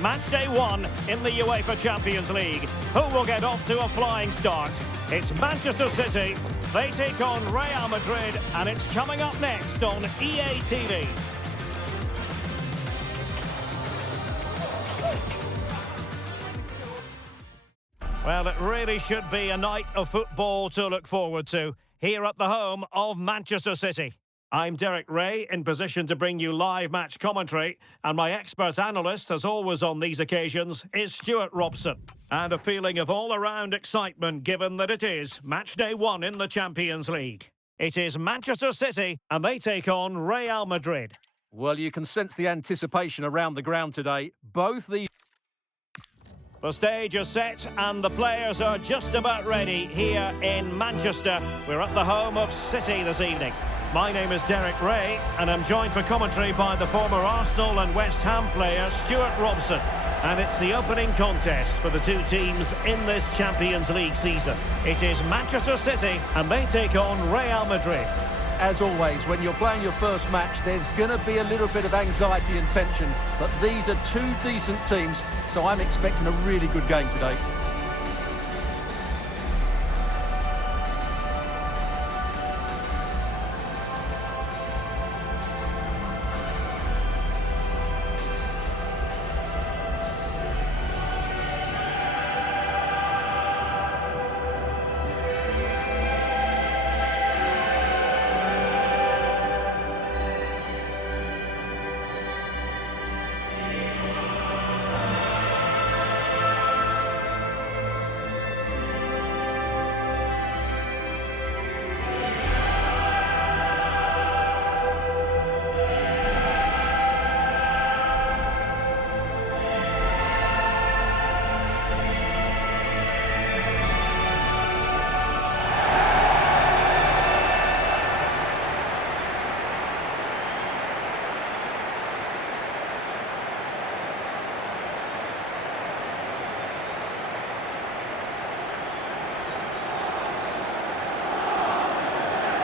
Match day 1 in the UEFA Champions League. Who will get off to a flying start? It's Manchester City. They take on Real Madrid, and it's coming up next on EA TV. Well, it really should be a night of football to look forward to, here at the home of Manchester City. I'm Derek Ray, in position to bring you live match commentary, and my expert analyst, as always on these occasions, is Stuart Robson. And a feeling of all-around excitement, given that it is match day 1 in the Champions League. It is Manchester City, and they take on Real Madrid. Well, you can sense the anticipation around the ground today. Both these... The stage is set and the players are just about ready here in Manchester. We're at the home of City this evening. My name is Derek Ray, and I'm joined for commentary by the former Arsenal and West Ham player Stuart Robson. And it's the opening contest for the two teams in this Champions League season. It is Manchester City, and they take on Real Madrid. As always, when you're playing your first match, there's going to be a little bit of anxiety and tension. But these are two decent teams, so I'm expecting a really good game today.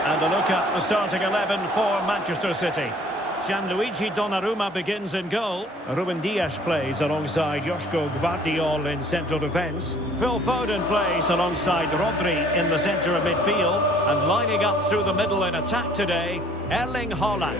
And a look at the starting 11 for Manchester City. Gianluigi Donnarumma begins in goal. Ruben Dias plays alongside Joško Gvardiol in central defence. Phil Foden plays alongside Rodri in the centre of midfield. And lining up through the middle in attack today, Erling Haaland.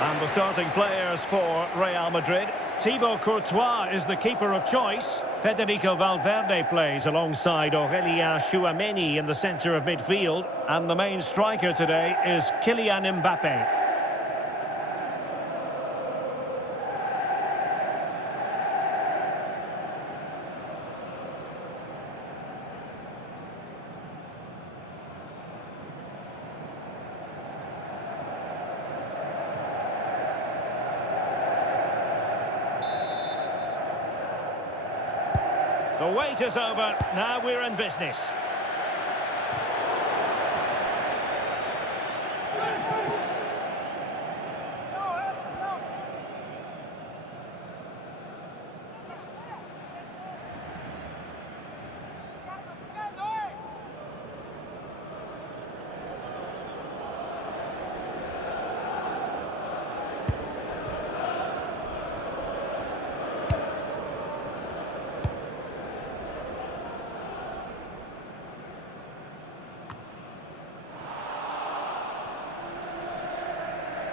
And the starting players for Real Madrid. Thibaut Courtois is the keeper of choice. Federico Valverde plays alongside Aurélien Tchouameni in the centre of midfield. And the main striker today is Kylian Mbappé. The wait is over, now we're in business.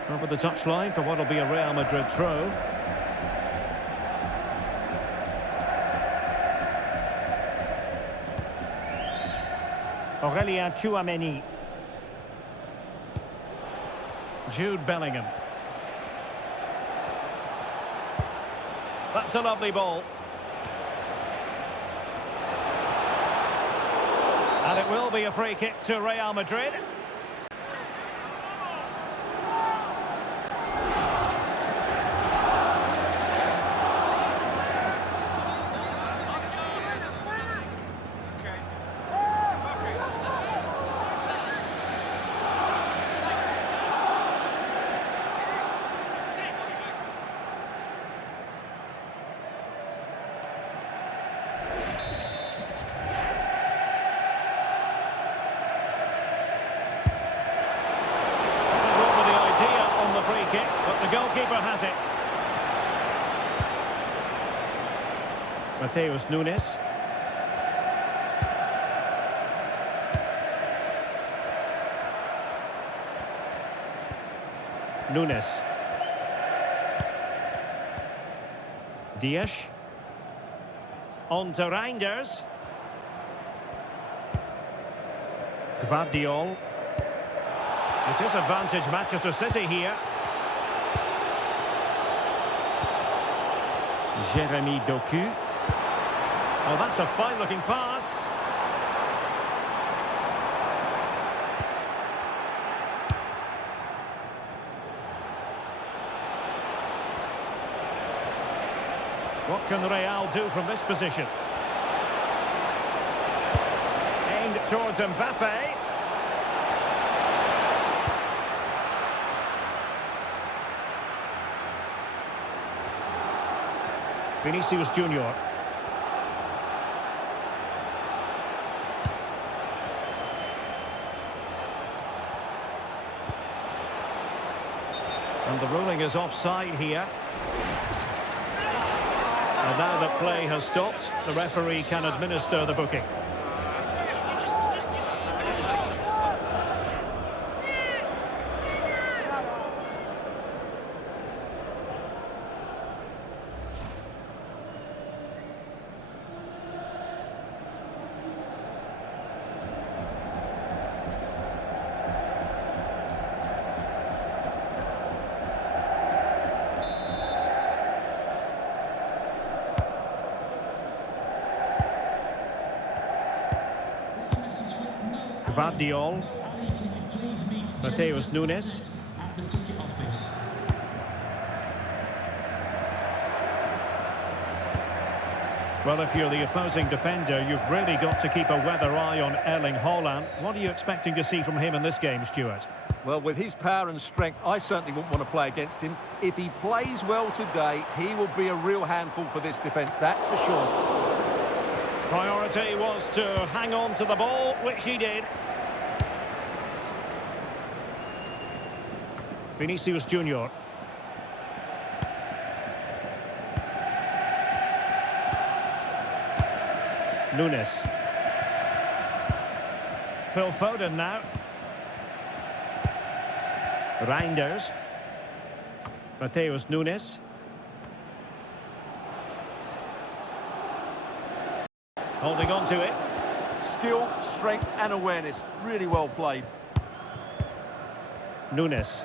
Over the touchline for what will be a Real Madrid throw. Aurélien Tchouameni. Jude Bellingham. That's a lovely ball. And it will be a free kick to Real Madrid. Kick, but the goalkeeper has it. Mateus Nunes. Nunes. Dias. On to Reinders. Gvardiol. It is advantage Manchester City here. Jeremy Doku. Oh, that's a fine-looking pass. What can Real do from this position? Aimed towards Mbappe. Vinicius Junior. And the ruling is offside here. And now that play has stopped, the referee can administer the booking. Gvardiol. Mateus Nunes. Well, if you're the opposing defender, you've really got to keep a weather eye on Erling Haaland. What are you expecting to see from him in this game, Stuart? Well, with his power and strength, I certainly wouldn't want to play against him. If he plays well today, he will be a real handful for this defence, that's for sure. Priority was to hang on to the ball, which he did. Vinicius Junior. Nunes. Phil Foden now. Reinders. Mateus Nunes. Holding on to it. Skill, strength and awareness. Really well played. Nunes.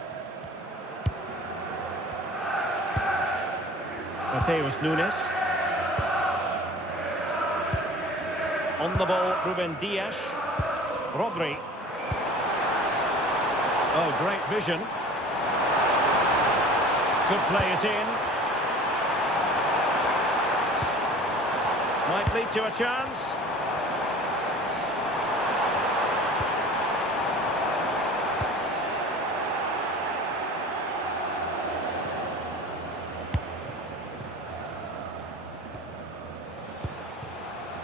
Mateus Nunes. On the ball, Ruben Dias. Rodri. Oh, great vision. Could play it in. Might lead to a chance.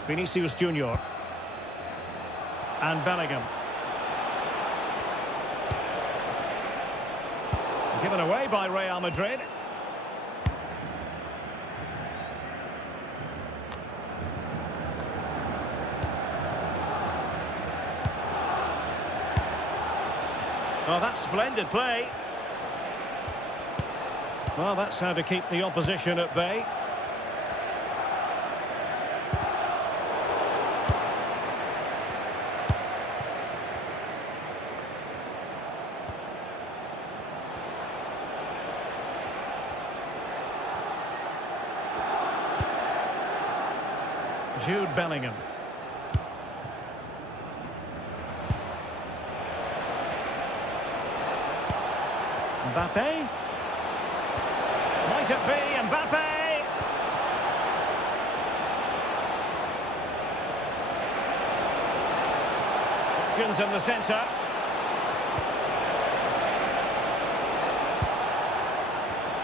Vinicius Junior. And Bellingham. Given away by Real Madrid. Oh, that's splendid play. Well, that's how to keep the opposition at bay. Jude Bellingham. Mbappe. Might it be Mbappe? Options in the centre.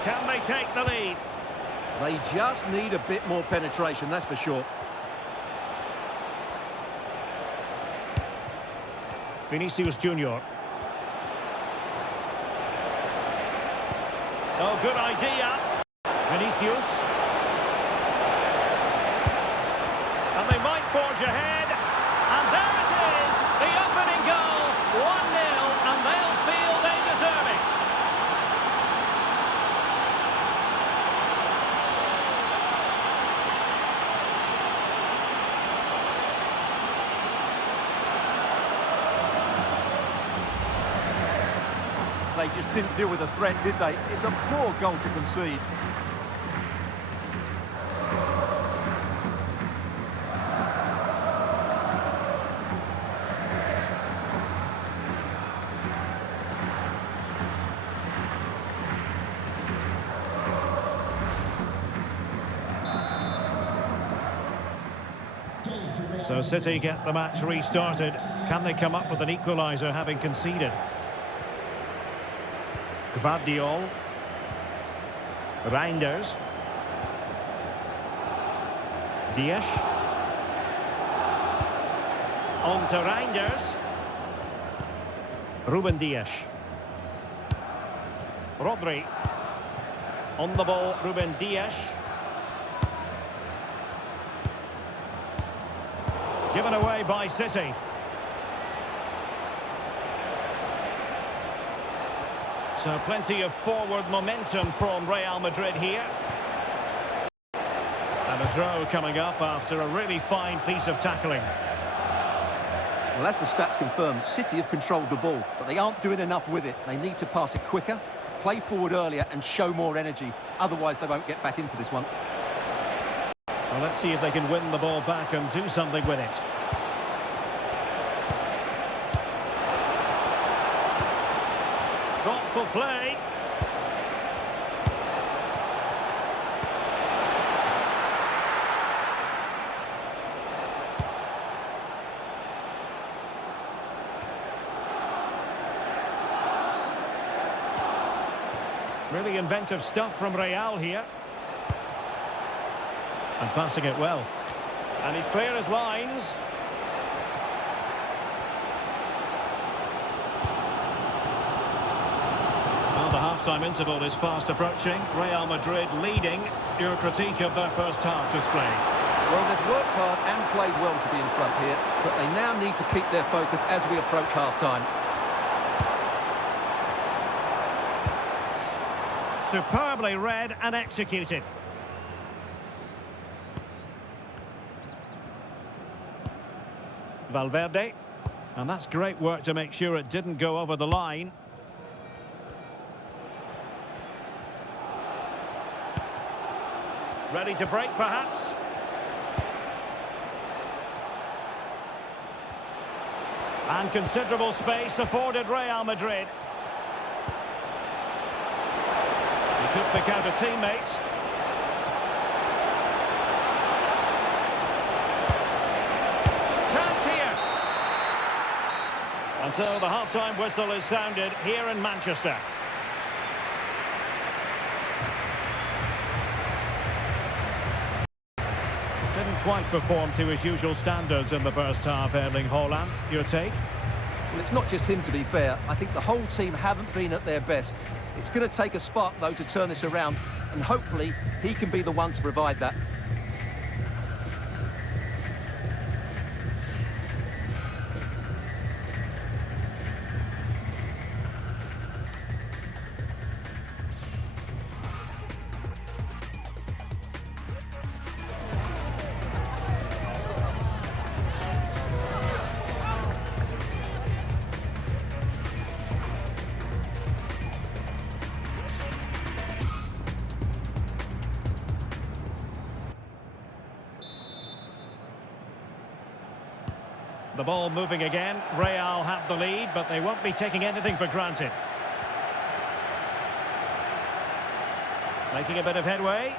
Can they take the lead? They just need a bit more penetration, that's for sure. Vinicius Junior. Oh, good idea. Vinicius. And they might forge ahead. And there it is, the opening goal. 1-0, and they'll feel they deserve it. They just didn't deal with the threat, did they? It's a poor goal to concede. So City get the match restarted. Can they come up with an equaliser having conceded? Gvardiol. Reinders. Dias. On to Reinders. Ruben Dias. Rodri. On the ball, Ruben Dias. Given away by City. So plenty of forward momentum from Real Madrid here. And a throw coming up after a really fine piece of tackling. Well, as the stats confirm, City have controlled the ball, but they aren't doing enough with it. They need to pass it quicker, play forward earlier and show more energy. Otherwise, they won't get back into this one. Well, let's see if they can win the ball back and do something with it. Thoughtful play. Really inventive stuff from Real here. And passing it well. And he's clear as lines. Well, the half-time interval is fast approaching. Real Madrid leading. Your critique of their first half display? Well, they've worked hard and played well to be in front here, but they now need to keep their focus as we approach half-time. Superbly read and executed. Valverde. And that's great work to make sure it didn't go over the line. Ready to break, perhaps. And considerable space afforded Real Madrid. He could pick out a teammate. Chance here. And so the half-time whistle is sounded here in Manchester. Didn't quite perform to his usual standards in the first half, Erling Haaland. Your take? Well, it's not just him, to be fair. I think the whole team haven't been at their best. It's going to take a spark, though, to turn this around, and hopefully he can be the one to provide that. The ball moving again. Real have the lead, but they won't be taking anything for granted. Making a bit of headway.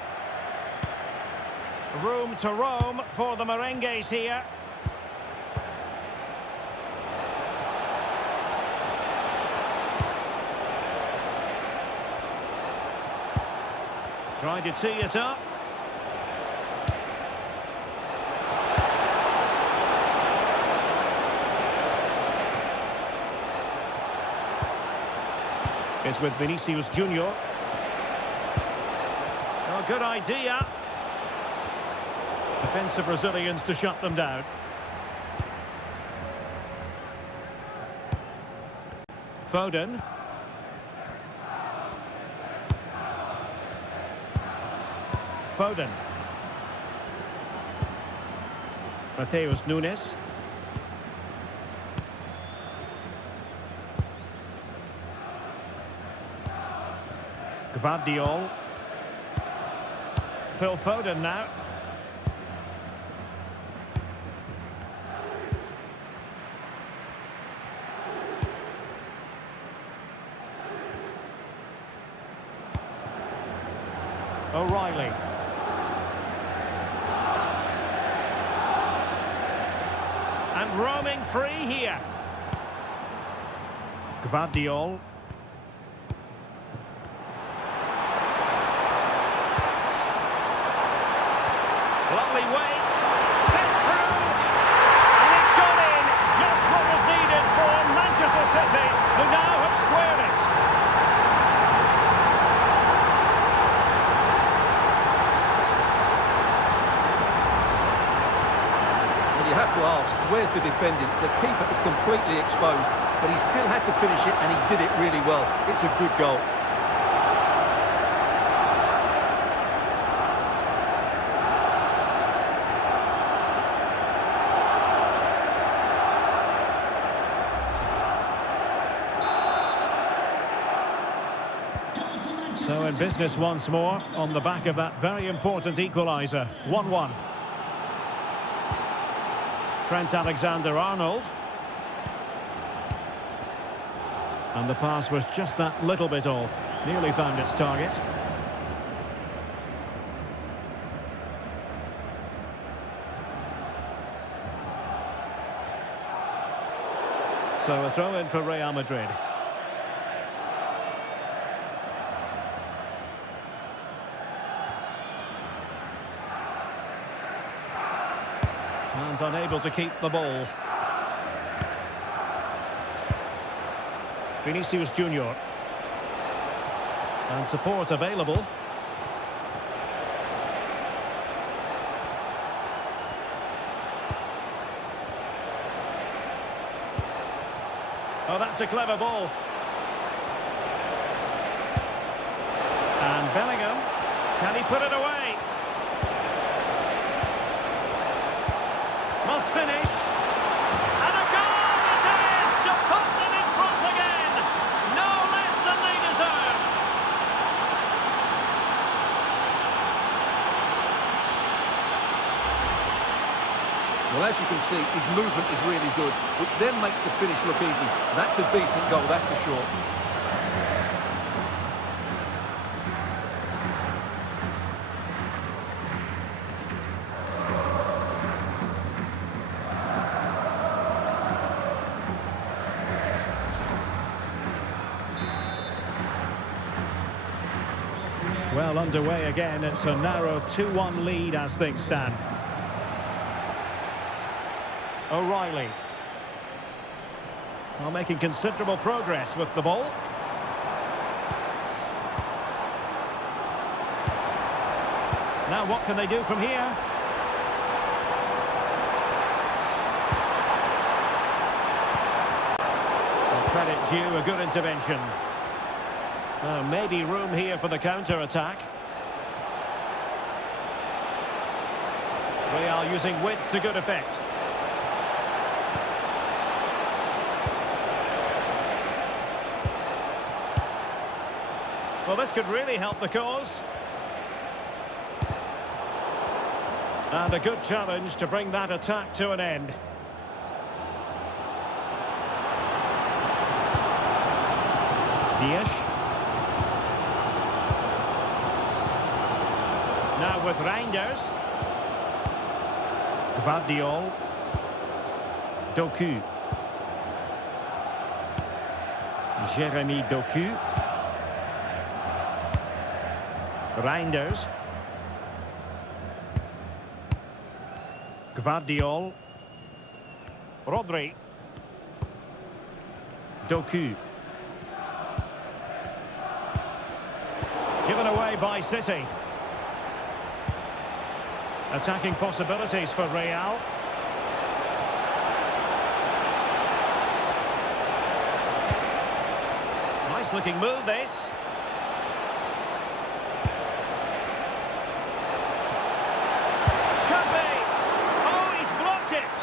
Room to roam for the merengues here. Trying to tee it up. It's with Vinicius Junior. Oh, good idea. Defensive Brazilians to shut them down. Foden. Foden. Mateus Nunes. Gvardiol. Phil Foden now. O'Reilly. And roaming free here. Gvardiol. Lovely weight. Sent through. And it's gone in. Just what was needed for Manchester City, who now have squared it. You have to ask, where's the defending? The keeper is completely exposed, but he still had to finish it, and he did it really well. It's a good goal. So in business once more, on the back of that very important equaliser. 1-1. Trent Alexander-Arnold. And the pass was just that little bit off. Nearly found its target. So a throw in for Real Madrid. And unable to keep the ball. Vinicius Junior. And support available. Oh, that's a clever ball. And Bellingham. Can he put it away? Must finish. And a goal it is to put them in front again. No less than they deserve. Well, as you can see, his movement is really good, which then makes the finish look easy. That's a decent goal, that's for sure. Well, underway again. It's a narrow 2-1 lead as things stand. O'Reilly. Well, making considerable progress with the ball. Now what can they do from here? Well, credit due, a good intervention. Maybe room here for the counter-attack. Real using width to good effect. Well, this could really help the cause. And a good challenge to bring that attack to an end. Dias. with Reinders. Gvardiol. Doku. Jeremy Doku. Reinders. Gvardiol. Rodri. Doku. Given away by City. Attacking possibilities for Real. Nice looking move this. Could be. Oh, he's blocked it.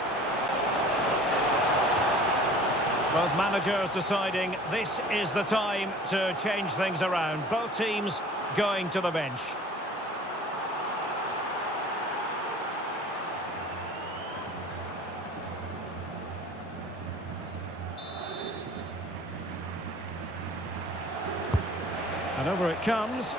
Both managers deciding this is the time to change things around. Both teams going to the bench. And over it comes.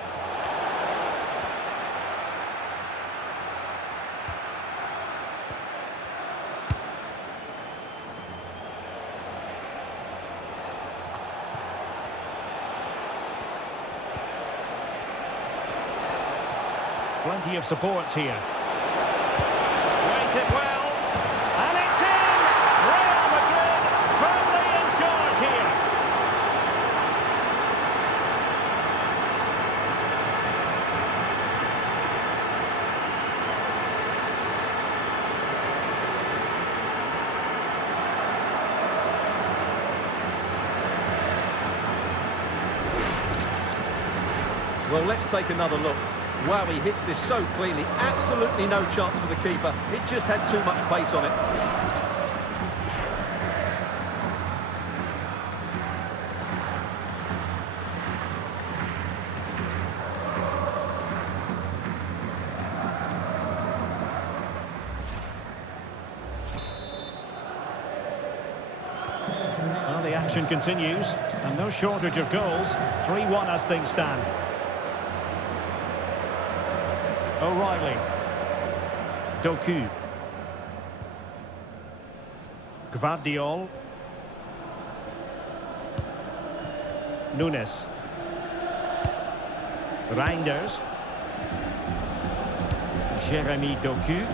Plenty of support here. Waited well. And it's in! Real Madrid firmly in charge here. Well, let's take another look. Wow, he hits this so cleanly. Absolutely no chance for the keeper. It just had too much pace on it. Well, the action continues, and no shortage of goals. 3-1 as things stand. O'Reilly. Doku. Gvardiol. Nunes. Reinders. Jeremy Doku.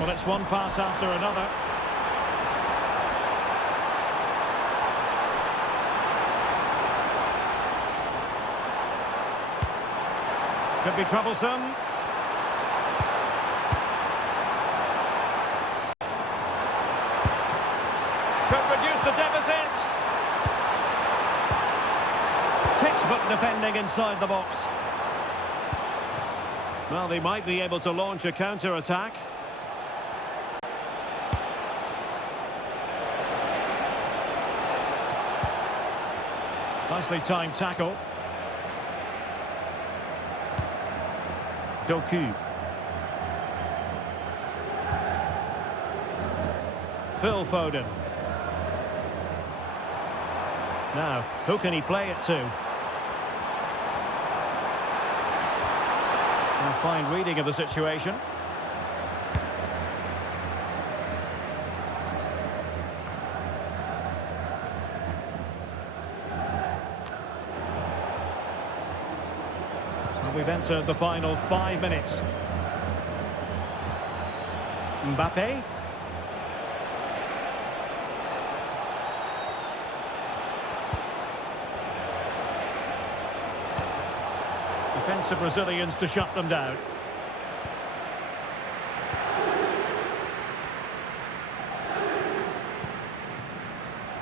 Well, it's one pass after another. Could be troublesome. Could reduce the deficit. Textbook defending inside the box. Well, they might be able to launch a counter-attack. Nicely timed tackle. Doku. Phil Foden. Now, who can he play it to? A fine reading of the situation. We've entered the final 5 minutes. Mbappe. Defensive Brazilians to shut them down.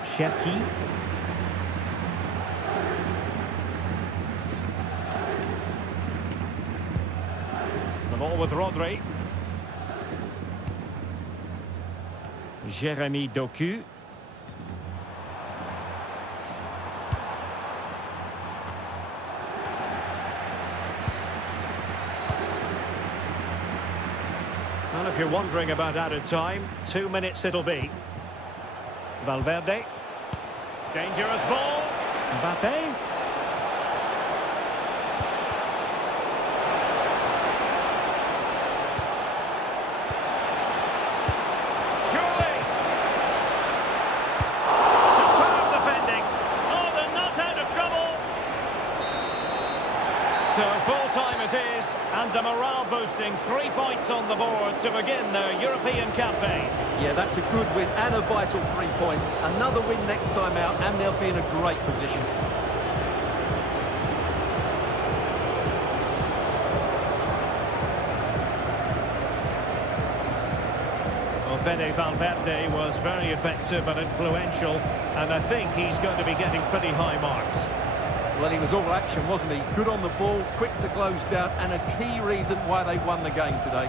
Cherki. The ball with Rodri. Jeremy Doku. Well, if you're wondering about added time, 2 minutes it'll be. Valverde. Dangerous ball. Mbappe. it is, and a morale-boosting 3 points on the board to begin their European campaign. Yeah, that's a good win and a vital 3 points. Another win next time out, and they'll be in a great position. Well, Fede Valverde was very effective and influential, and I think he's going to be getting pretty high marks. Well, he was all action, wasn't he? Good on the ball, quick to close down, and a key reason why they won the game today.